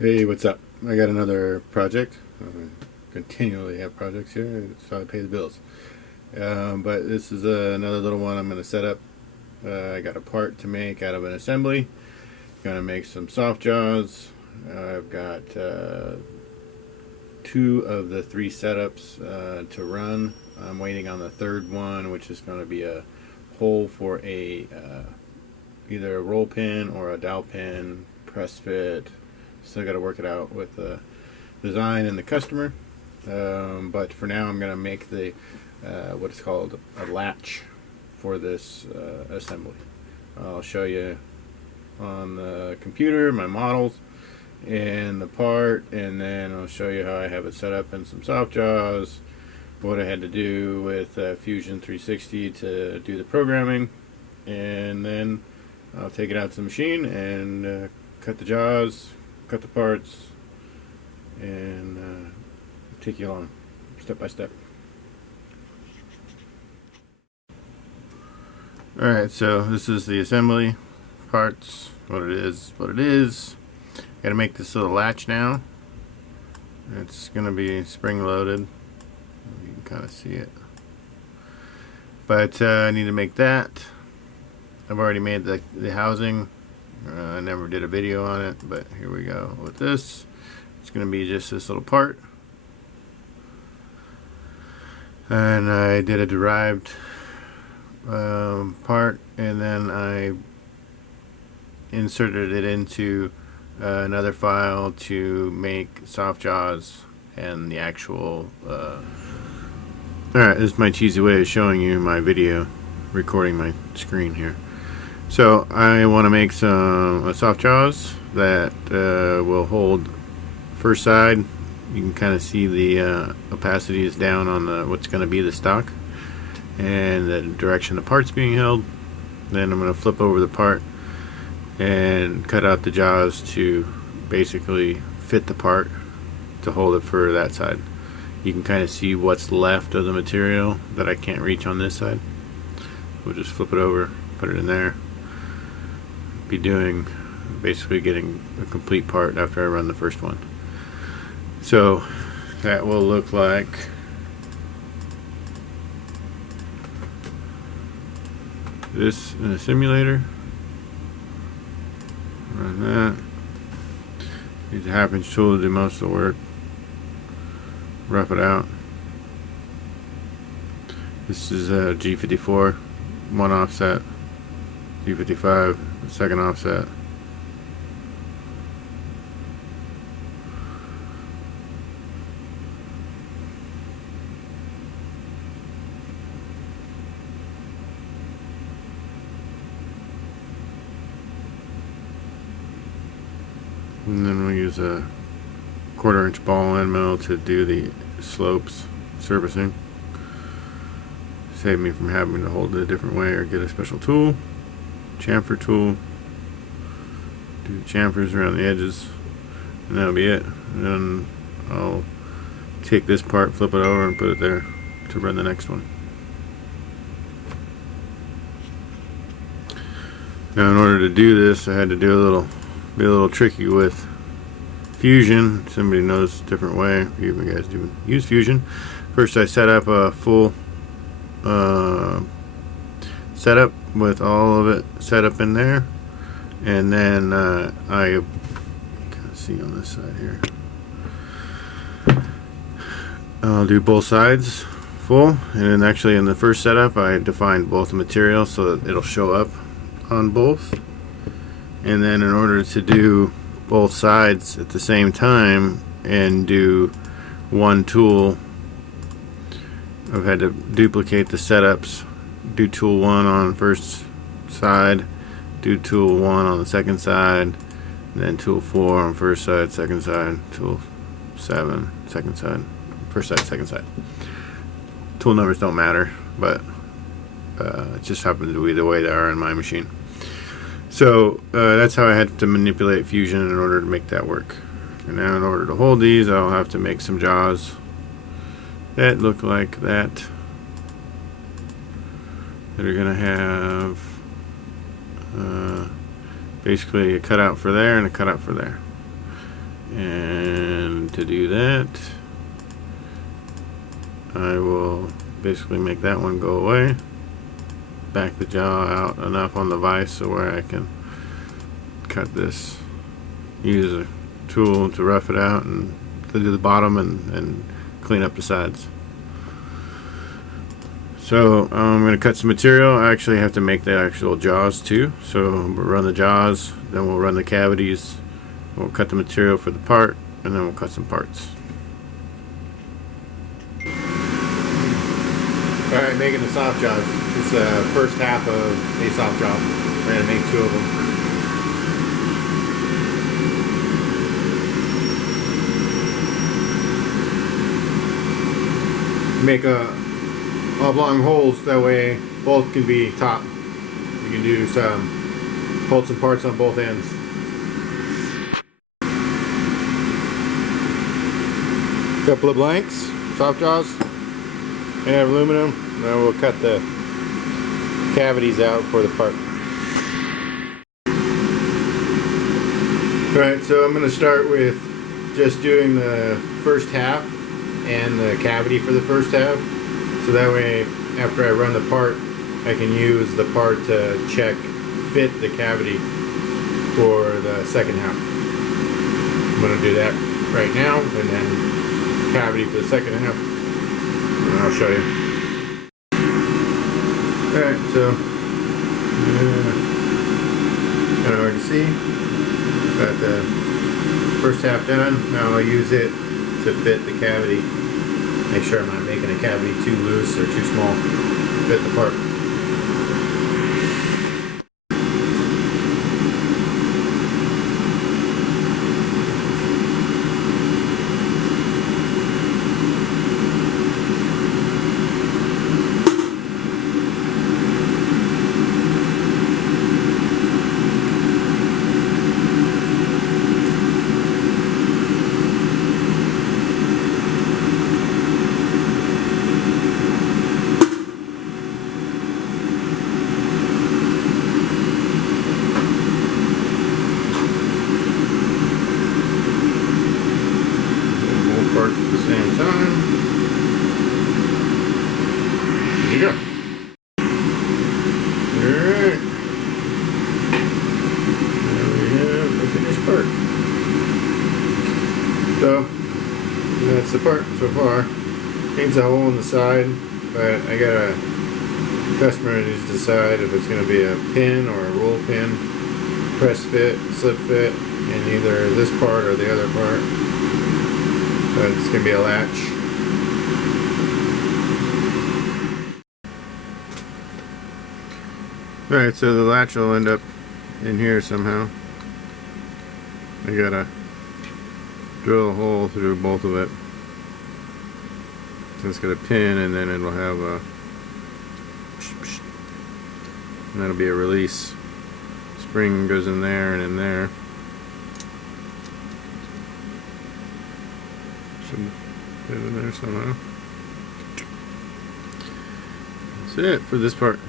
Hey, what's up? I got another project. Continually have projects here. It's how I pay the bills. But this is another little one I'm going to set up. I got a part to make out of an assembly. Going to make some soft jaws. I've got two of the three setups to run. I'm waiting on the third one, which is going to be a hole for a either a roll pin or a dowel pin press fit. Still got to work it out with the design and the customer. But for now, I'm going to make the what is called a latch for this assembly. I'll show you on the computer my models and the part, and then I'll show you how I have it set up in some soft jaws, what I had to do with Fusion 360 to do the programming, and then I'll take it out to the machine and cut the jaws, cut the parts, and take you along step by step. Alright, so this is the assembly parts, what it is. Gotta make this little latch now. It's gonna be spring loaded. You can kind of see it. But I need to make that. I've already made the housing. I never did a video on it, but here we go with this. It's going to be just this little part. And I did a derived part, and then I inserted it into another file to make soft jaws and the actual alright, this is my cheesy way of showing you my video, recording my screen here. So I want to make some soft jaws that will hold first side. You can kind of see the opacity is down on the what's going to be the stock and the direction the part's being held. Then I'm going to flip over the part and cut out the jaws to basically fit the part to hold it for that side. You can kind of see what's left of the material that I can't reach on this side. We'll just flip it over, put it in there. Be doing basically getting a complete part after I run the first one. So that will look like this in a simulator. Run that. Use the half-inch tool to do most of the work. Rough it out. This is a G54, one offset. G55, second offset. And then we'll use a 1/4 inch ball end mill to do the slopes surfacing. Save me from having to hold it a different way or get a special tool. Chamfer tool. Do the chamfers around the edges, and that'll be it. And then I'll take this part, flip it over, and put it there to run the next one. Now, in order to do this, I had to do be a little tricky with Fusion. Somebody knows a different way. If you guys do use Fusion. First, I set up a full setup with all of it set up in there, and then I kind of see on this side here. I'll do both sides full, and then actually in the first setup I defined both the materials so that it'll show up on both. And then in order to do both sides at the same time and do one tool, I've had to duplicate the setups. Do tool 1 on first side, do tool 1 on the second side, and then tool 4 on first side, second side, tool 7, second side, first side, second side. Tool numbers don't matter, but it just happens to be the way they are in my machine. So that's how I had to manipulate Fusion in order to make that work. And now in order to hold these, I'll have to make some jaws that look like that. That are going to have basically a cutout for there and a cutout for there. And to do that, I will basically make that one go away, back the jaw out enough on the vise so where I can cut this, use a tool to rough it out and to do the bottom and clean up the sides. So I'm going to cut some material. I actually have to make the actual jaws too, so we'll run the jaws, then we'll run the cavities, we'll cut the material for the part, and then we'll cut some parts. Alright, making the soft jaws. It's the first half of a soft jaw. I'm going to make 2 of them. Make oblong holes, that way both can be top. You can do some bolts and parts on both ends. Couple of blanks, soft jaws, and aluminum. Now we'll cut the cavities out for the part. Alright, so I'm going to start with just doing the first half and the cavity for the first half, so that way after I run the part I can use the part to check fit the cavity for the second half. I'm going to do that right now, and then cavity for the second half, and I'll show you. Alright, so kind of hard to see, got the first half done. Now I'll use it to fit the cavity. Make sure I'm not making a cavity too loose or too small to fit the part. Parts at the same time. There you go. Alright. Now we have the finished part. So, that's the part so far. Needs a hole in the side, but I got a customer who needs to decide if it's going to be a pin or a roll pin, press fit, slip fit, in either this part or the other part. But it's going to be a latch. Alright, so the latch will end up in here somehow. I gotta drill a hole through both of it. So it's got a pin, and then it'll have a, and that'll be a release. Spring goes in there and in there. Get in there somehow. That's it for this part.